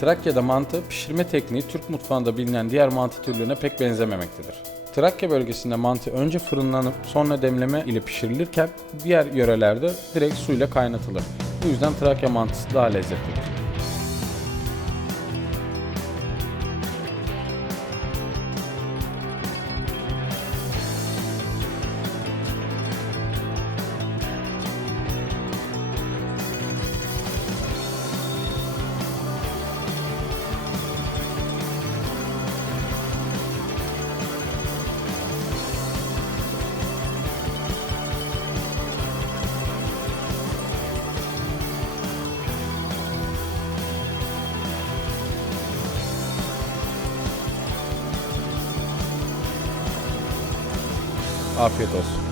Trakya'da mantı pişirme tekniği Türk mutfağında bilinen diğer mantı türlerine pek benzememektedir. Trakya bölgesinde mantı önce fırınlanıp sonra demleme ile pişirilirken diğer yörelerde direkt suyla kaynatılır. Bu yüzden Trakya mantısı daha lezzetlidir. Afiyet olsun.